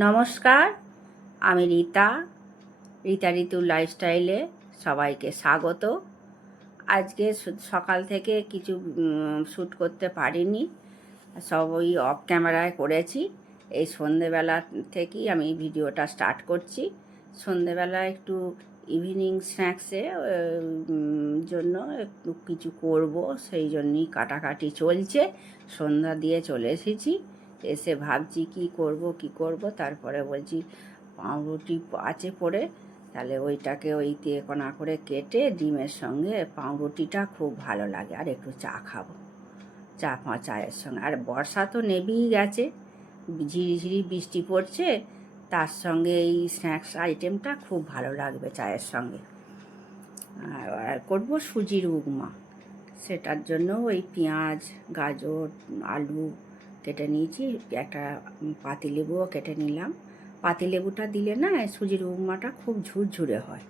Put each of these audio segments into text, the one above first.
নমস্কার, আমি রীতা। রীতা ঋতুর লাইফস্টাইলে সবাইকে স্বাগত। আজকে সকাল থেকে কিছু শ্যুট করতে পারিনি। সব ওই অফ ক্যামেরায় করেছি। এই সন্ধেবেলা থেকেই আমি ভিডিওটা স্টার্ট করছি। সন্ধেবেলা একটু ইভিনিং স্ন্যাক্সে জন্য একটু কিছু করব, সেই জন্যই কাটাকাটি চলছে। সন্ধ্যা দিয়ে চলে এসেছি। এসে ভাবছি কি করব কি করব? তারপরে বলছি, পাউরুটি আছে পড়ে তাহলে ওইটাকে ওই দিয়ে কোনা করে কেটে ডিমের সঙ্গে পাউরুটিটা খুব ভালো লাগে। আর একটু চা খাব, চা পা চায়ের সঙ্গে। আর বর্ষা তো নেবেই গেছে ঝিরিঝিরি বৃষ্টি পড়ছে, তার সঙ্গে এই স্ন্যাক্স আইটেমটা খুব ভালো লাগবে চায়ের সঙ্গে। আর করব সুজির উপমা, সেটার জন্য ওই পেঁয়াজ, গাজর, আলু কেটে নিয়েছি, একটা পাতিলেবুও কেটে নিলাম। পাতিলেবুটা দিলে না সুজির উপমাটা খুব ঝুরঝুরে হয়।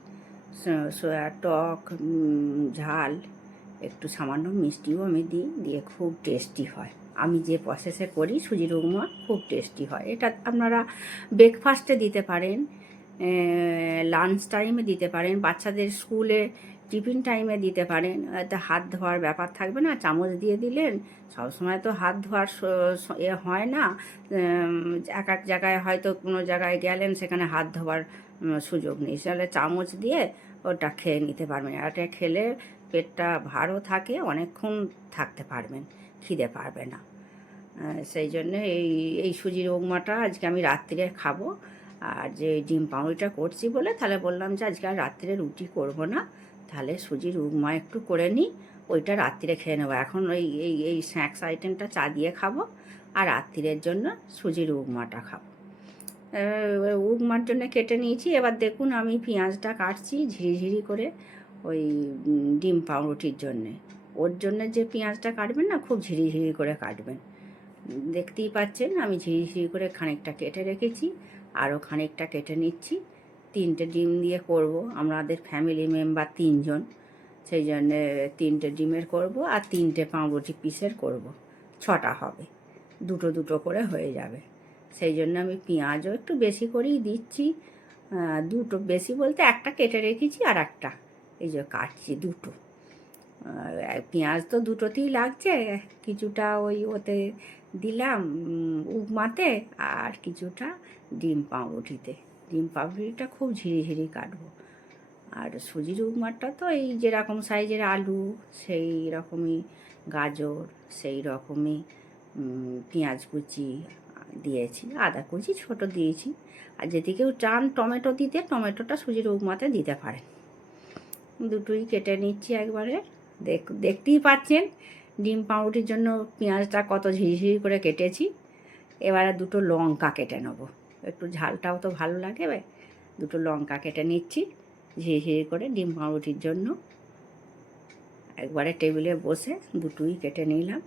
সয়া টক ঝাল, একটু সামান্য মিষ্টিও আমি দিই, দিয়ে খুব টেস্টি হয়। আমি যে প্রসেসে করি সুজির উপমা খুব টেস্টি হয়। এটা আপনারা ব্রেকফাস্টে দিতে পারেন লাঞ্চ টাইমে দিতে পারেন। বাচ্চাদের স্কুলে টিফিন টাইমে দিতে পারেন। এতে হাত ধোয়ার ব্যাপার থাকবে না, চামচ দিয়ে দিলেন, সবসময় তো হাত ধোয়ার এ হয় না। এক এক জায়গায় হয়তো কোনো জায়গায় গেলেন, সেখানে হাত ধোয়ার সুযোগ নেই। তাহলে চামচ দিয়ে ওটা খেয়ে নিতে পারবেন। এটা খেলে পেটটা ভারও থাকে, অনেকক্ষণ থাকতে পারবেন, খিদে পারবে না। সেই জন্য এই এই সুজির উপমাটা আজকে আমি রাত্রিরে খাব। আর যে ডিম পাউরুটিটা করছি বলে, তাহলে বললাম যে আজকে আর রাত্রে রুটি করব না। তাহলে সুজির উপমা একটু করে নিই, ওইটা রাত্রিরে খেয়ে নেব। এখন ওই, এই এই স্ন্যাক্স আইটেমটা চা দিয়ে খাব আর রাত্রিরের জন্য সুজির উপমাটা খাব। উপমার জন্য কেটে নিয়েছি। এবার দেখুন আমি পেঁয়াজটা কাটছি ঝিরিঝিরি করে ওই ডিম পাউরুটির জন্যে। ওর জন্য যে পেঁয়াজটা কাটবেন না, খুব ঝিরিঝিরি করে কাটবেন। দেখতেই পাচ্ছেন আমি ঝিরিঝিরি করে খানিকটা কেটে রেখেছি আরও খানিকটা কেটে নিচ্ছি। তিনটে ডিম দিয়ে করব। আমাদের ফ্যামিলি মেম্বার তিনজন, সেই জন্যে তিনটে ডিমের করব আর তিনটে পাউরুটি পিসের করব। ছটা হবে, দুটো দুটো করে হয়ে যাবে। সেই জন্য আমি পেঁয়াজও একটু বেশি করেই দিচ্ছি দুটো বেশি বলতে একটা কেটে রেখেছি আর একটা, এই যে কাটছি দুটো। পেঁয়াজ তো দুটোতেই লাগছে, কিছুটা ওই ওতে দিলাম উপমাতে আর কিছুটা ডিম পাউরুটিতে ডিম পাউরুটিটা খুব ঝিরিঝিরি কাটবো। আর সুজির উপমাটা তো এই যেরকম সাইজের আলু, সেই রকমই গাজর, সেই রকমই পেঁয়াজ কুচি দিয়েছি, আদা কুচি ছোট দিয়েছি। আর যদি কেউ চান টমেটো দিতে, টমেটোটা সুজির উপমাতে দিতে পারেন। দুটোই কেটে নিচ্ছি একবারে। দেখ, দেখতেই পাচ্ছেন, ডিম পাউরুটির জন্য পেঁয়াজটা কত ঝিরিঝিরি করে কেটেছি। এবারে দুটো লঙ্কা কেটে নেব। একটু ঝালটাও তো ভালো লাগে। দুটো লঙ্কা কেটে নিচ্ছি ঝিরিঝিরি করে ডিম পাউরুটির জন্য। একবারে টেবিলে বসে দুটোই কেটে নিলাম।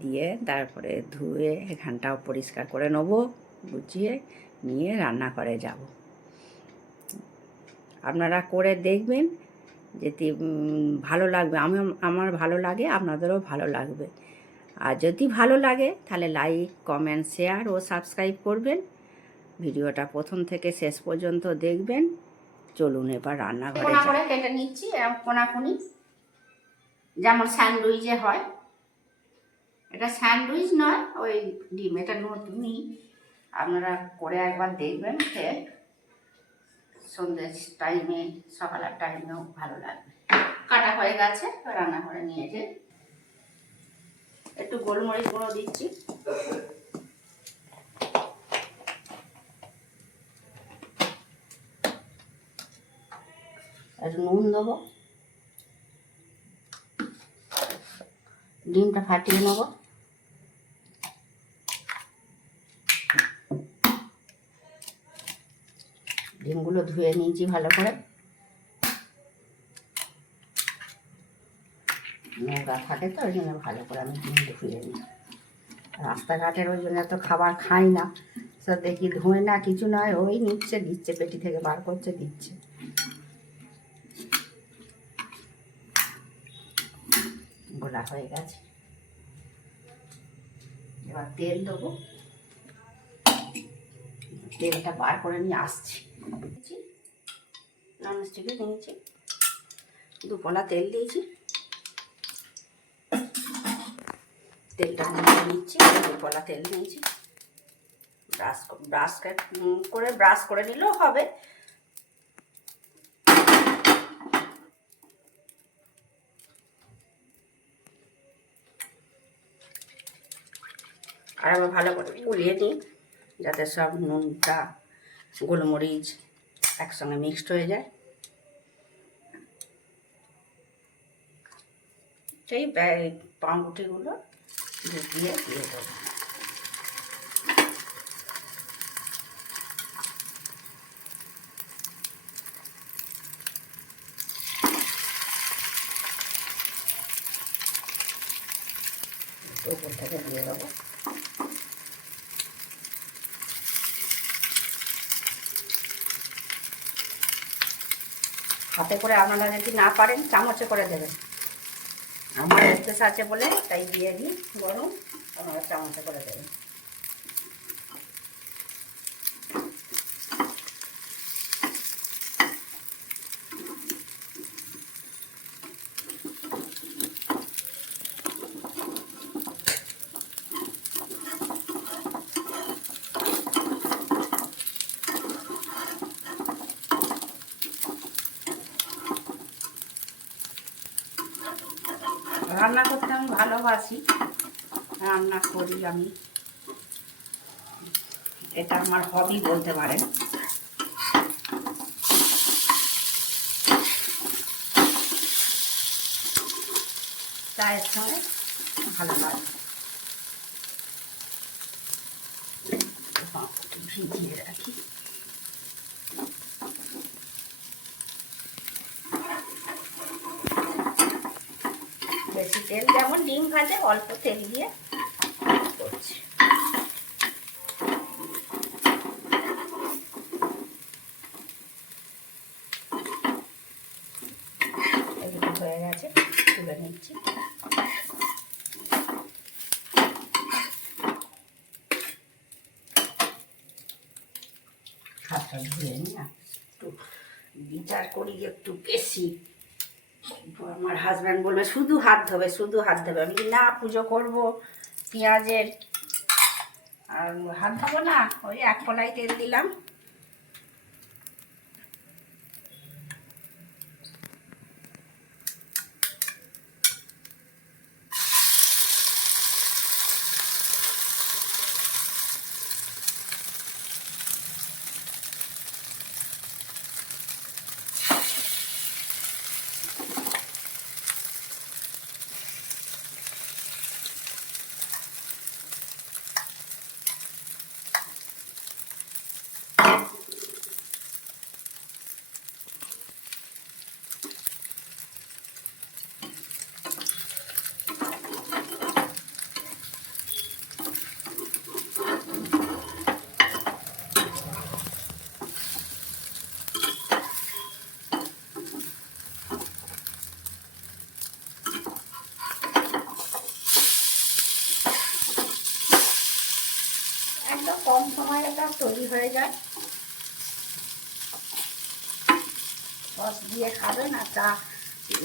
দিয়ে তারপরে ধুয়ে এখানটাও পরিষ্কার করে নেব গুছিয়ে নিয়ে রান্না করে যাব। আপনারা করে দেখবেন উম, ভালো লাগবে। আমি আমার ভালো লাগে আপনাদেরও ভালো লাগবে। আর যদি ভালো লাগে তাহলে লাইক কমেন্ট শেয়ার ও সাবস্ক্রাইব করবেন। ভিডিওটা প্রথম থেকে শেষ পর্যন্ত দেখবেন। চলুন এবার রান্নাঘরে করে কেটে নিচ্ছি কোনাকুনি। যেমন স্যান্ডউইচে হয়। এটা স্যান্ডউইচ নয় ওই ডিম। এটা নতুনই। আপনারা করে একবার দেখবেন খেয়ে। সন্ধ্যের টাইমে সকালের টাইমেও ভালো লাগবে। কাটা হয়ে গেছে রান্না করে নিয়ে যে একটু গোলমরিচ গুঁড়ো দিচ্ছি। একটু নুন দেবো। ডিমটা ফাটিয়ে নেব। ডিমগুলো ধুয়ে নিয়েছি ভালো করে। নোংরা থাকে তো, ওই জন্য ভালো করে আমি ডিম ধুয়ে নিই। রাস্তাঘাটের ওই জন্য তো খাবার খাই না। সব দেখি ধোয় না, কিছু নয় ওই নিচ্ছে, দিচ্ছে, পেটি থেকে বার করছে, দিচ্ছে। গোলা হয়ে গেছে। এবার তেল দেবো। তেলটা বার করে নিয়ে আসছি। ননস্টিকে নিয়েছি দুপলা তেল দিয়েছি। তেলটা নিয়ে নিচ্ছি দুপলা তেল নিয়েছি। ব্রাশ ব্রাশ করে ব্রাশ করে নিলেও হবে। আর আবার ভালো করে গুলিয়ে নিই, যাতে সব নুনটা, গোলমরিচ একসঙ্গে মিক্সড হয়ে যায়। সেই পাউরুটিগুলো দিয়ে দেবো হাতে করে আপনারা যদি না পারেন চামচে করে দেবেন। আমার এক্সেস আছে বলে তাই দিয়ে দিই গরম আপনারা চামচে করে দেবেন রান্না করতে ভালোবাসি রান্না করি আমি। এটা আমার হবি বলতে পারেন। চায়ের সঙ্গে ভালো লাগে। ভিজিয়ে রাখি বেশি তেল যেমন ডিম ভাজে অল্প তেল দিয়ে করছি। হয়ে গেছে, তুলে নিচ্ছি। হাতটা ধুয়ে নিই না একটু বিচার করি একটু বেশি আমার হাজব্যান্ড বলবে, শুধু হাত ধোবে, শুধু হাত ধোবে। আমি না, পুজো করব পেঁয়াজের। আর হাত ধোবো না, ওই এক কলাই তেল দিলাম একদম কম সময়ে তৈরি হয়ে যায়। সস দিয়ে খাবেন আর চা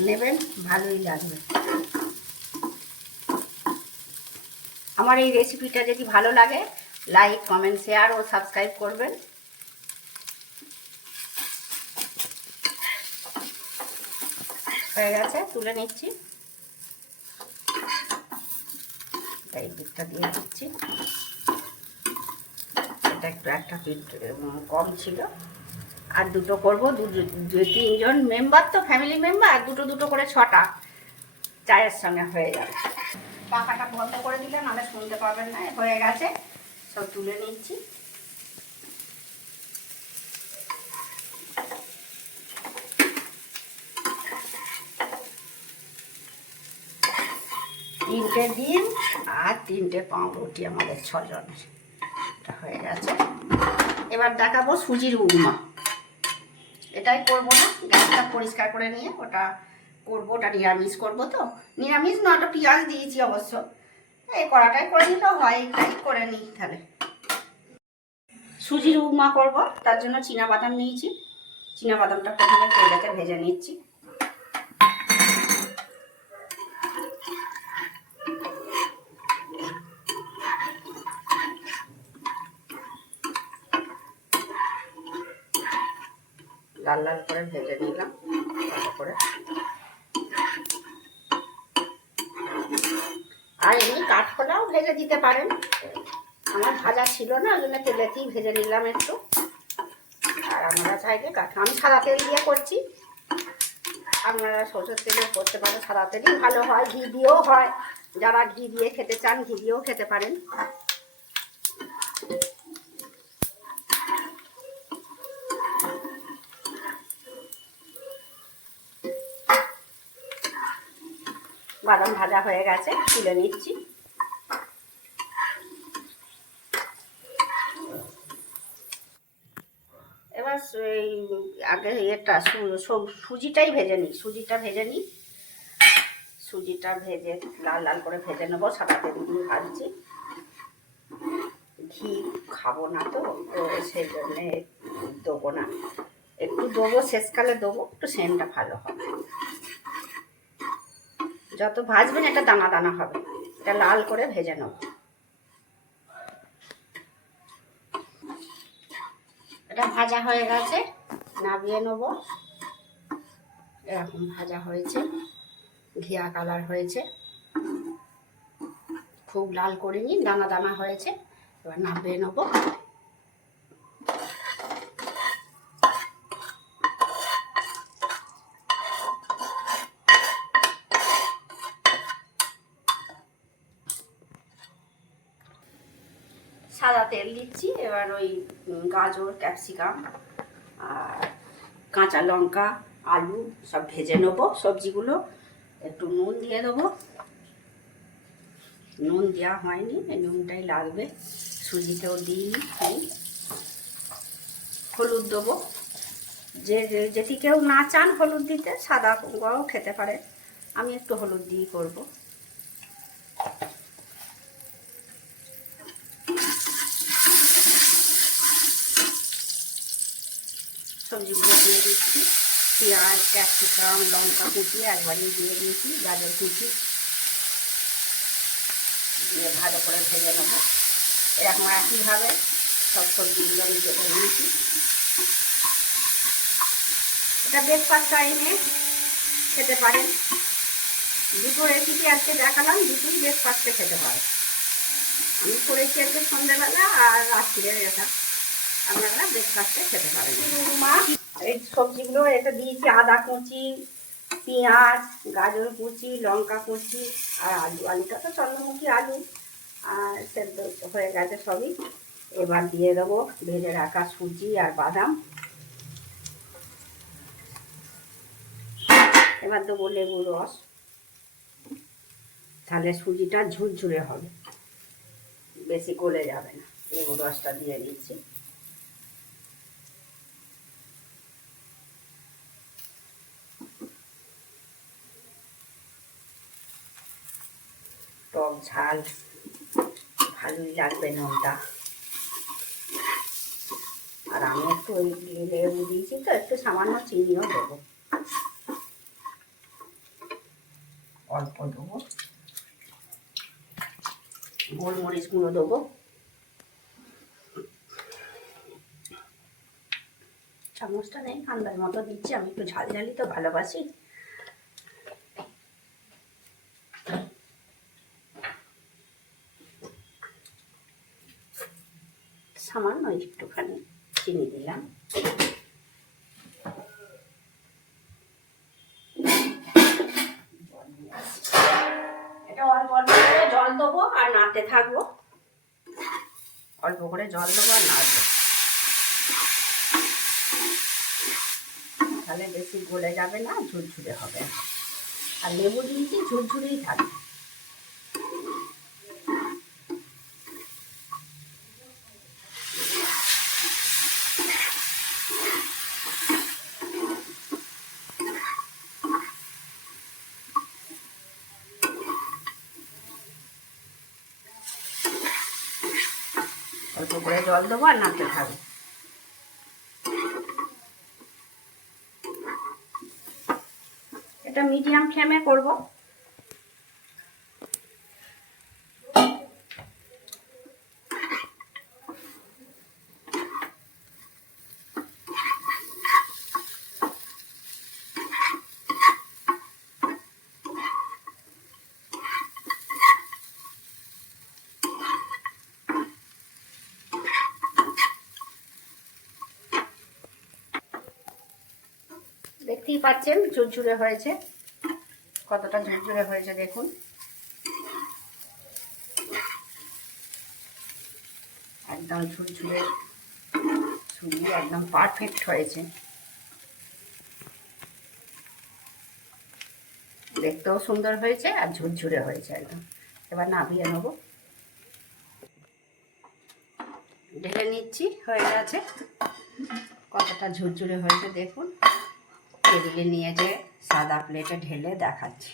নেবেন, ভালোই লাগবে। আমার এই রেসিপিটা যদি ভালো লাগে লাইক কমেন্ট শেয়ার ও সাবস্ক্রাইব করবেন। হয়ে গেছে, তুলে নিচ্ছি। এই দিকটা দিয়ে দিচ্ছি। একটু একটা পিঠ উম, কম ছিল। আর দুটো করব দু তিনজন মেম্বার তো ফ্যামিলি মেম্বার দুটো দুটো করে ছটা চায়ের সঙ্গে হয়ে যাবে। পাখাটা বন্ধ করে দিলে নাহলে শুনতে পারবেন না হয়ে গেছে। সব তুলে নিচ্ছি। তিনটে ডিম আর তিনটে পাউরুটি আমাদের ছজনের। এটা হয়ে গেছে। এবার দেখাবো সুজির উপমা এটাই করব না, গ্যাসটা পরিষ্কার করে নিয়ে ওটা করব, ওটা নিরামিষ করব তো। নিরামিষ না, ওটা পেঁয়াজ দিয়েছি অবশ্য। এই কড়াটাই করে নিলেও হয় এটাই করে নিই তাহলে। সুজির উপমা করব, তার জন্য চীনা বাদাম নিয়েছি। চীনা বাদামটা প্রথমে তেলেতে ভেজে নিচ্ছি লাল লাল করে ভেজে নিলাম ভালো করে আর এমনি কাঠকলাও ভেজে দিতে পারেন। আমার ভাজা ছিল না, ওই তেলেতেই ভেজে নিলাম একটু। আর আমরা চাইলে কাঠ আমি সাদা তেল দিয়ে করছি। আপনারা সরষের তেলেও করতে পারেন, সাদা তেলই ভালো হয়। ঘি দিয়েও হয়। যারা ঘি দিয়ে খেতে চান, ঘি দিয়েও খেতে পারেন। বাদাম ভাজা হয়ে গেছে, তুলে নিচ্ছি। এবার এই আগে এটা সুজিটাই ভেজে নিই, সুজিটা ভেজে নিই। সুজিটা ভেজে লাল লাল করে ভেজে নেব, সাদা তেল দিয়ে ভাজছি। ঘি খাব না তো তো সেই জন্যে দেবো না। একটু দেবো, শেষকালে দেবো, একটু সেন্টটা ভালো হবে যত ভাজবেন এটা দানা দানা হবে। এটা লাল করে ভেজে নেব। এটা ভাজা হয়ে গেছে নামিয়ে নেব। এরকম ভাজা হয়েছে, ঘিয়া কালার হয়েছে। খুব লাল করিনি, দানা দানা হয়েছে, এবার নামিয়ে নেব। সাদা তেল দিচ্ছি। এবার ওই গাজর, ক্যাপসিকাম, আর কাঁচা লঙ্কা, আলু সব ভেজে নেব সবজিগুলো। একটু নুন দিয়ে দেবো। নুন দেওয়া হয়নি নুনটাই লাগবে। সুজিতেও দিইনি খাই হলুদ দেবো। যে যদি কেউ না চান হলুদ দিতে, সাদা গও খেতে পারে আমি একটু হলুদ দিয়েই করব। সবজিগুলো দিয়ে দিচ্ছি। পেঁয়াজ, ক্যাপসিকাম, লঙ্কা কুচি একবারই দিয়ে দিয়েছি গাজর কুচি। দিয়ে ভালো করে ভেজে নেব। এরকম একইভাবে সব সবজিগুলো আমি কেটে নিয়েছি। এটা ব্রেকফাস্ট টাইমে খেতে পারেন। দুটো রেসিপি আজকে দেখালাম, দুটোই ব্রেকফাস্টে খেতে হয়। আমি করেছি আজকে সন্ধ্যেবেলা আর রাত্রিরে এটা। আপনারা ব্রেকফাস্টে খেতে পারেন এই সবজিগুলো এটা দিয়েছি, আদা কুচি, পেঁয়াজ, গাজর কুচি, লঙ্কা কুচি, আর আলু। আলুটা তো চন্দ্রমুখী আলু। আর সেদ্ধ হয়ে গেছে সবই। এবার দিয়ে দেবো ভেজে রাখা সুজি আর বাদাম। এবার দেবো লেবু রস। তাহলে সুজিটা ঝুরঝুরে হবে। বেশি গলে যাবে না। লেবু রসটা দিয়ে দিচ্ছি। টক ঝাল। ভালোই লাগবে নুনটা আর আমি একটু ওই লেবু দিয়েছি তো, একটু সামান্য চিনিও দেবো। অল্প দেবো। গোলমরিচ গুঁড়ো দেবো। চামচটা নেই আন্দাজ মতো দিচ্ছি, আমি একটু ঝাল ঝালি তো ভালোবাসি। সামান্য একটুখানি চিনি দিলাম। এটা অল্প অল্প করে জল দেবো আর নাড়তে থাকব। অল্প করে জল দেবো আর নাড়বো। তাহলে বেশি গলে যাবে না, ঝুরঝুরে হবে। আর লেবু দিয়েছি, ঝুরঝুরেই থাকবে অল্প অল্প করে জল দেবো আর নামতে থাকব। এটা মিডিয়াম ফ্লেমে করব। দেখতেই পাচ্ছেন, ঝুরঝুরে হয়েছে। কতটা ঝুরঝুরে হয়েছে দেখুন। একদম ঝুরঝুরে ছুরি একদম পারফেক্ট হয়েছে। দেখতেও সুন্দর হয়েছে আর ঝুরঝুরে হয়েছে একদম। এবার নামিয়ে নেব। ঢেলে নিচ্ছি, হয়ে গেছে। কতটা ঝুরঝুরে হয়েছে দেখুন। টেবিলে নিয়ে যে সাদা প্লেটে ঢেলে দেখাচ্ছি।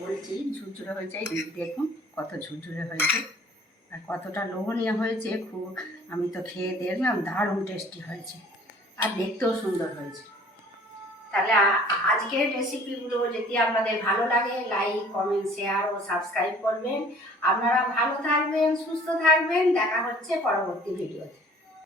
বলছি, ঝুরঝুরে হয়েছে দেখুন, কত ঝুরঝুরে হয়েছে। আর কতটা লোভনীয় হয়েছে, খুব আমি তো খেয়ে দেখলাম, দারুণ টেস্টি হয়েছে। আর দেখতেও সুন্দর হয়েছে। তাহলে আজকের রেসিপিগুলো যদি আপনাদের ভালো লাগে লাইক কমেন্ট শেয়ার ও সাবস্ক্রাইব করবেন। আপনারা ভালো থাকবেন, সুস্থ থাকবেন। দেখা হচ্ছে পরবর্তী ভিডিওতে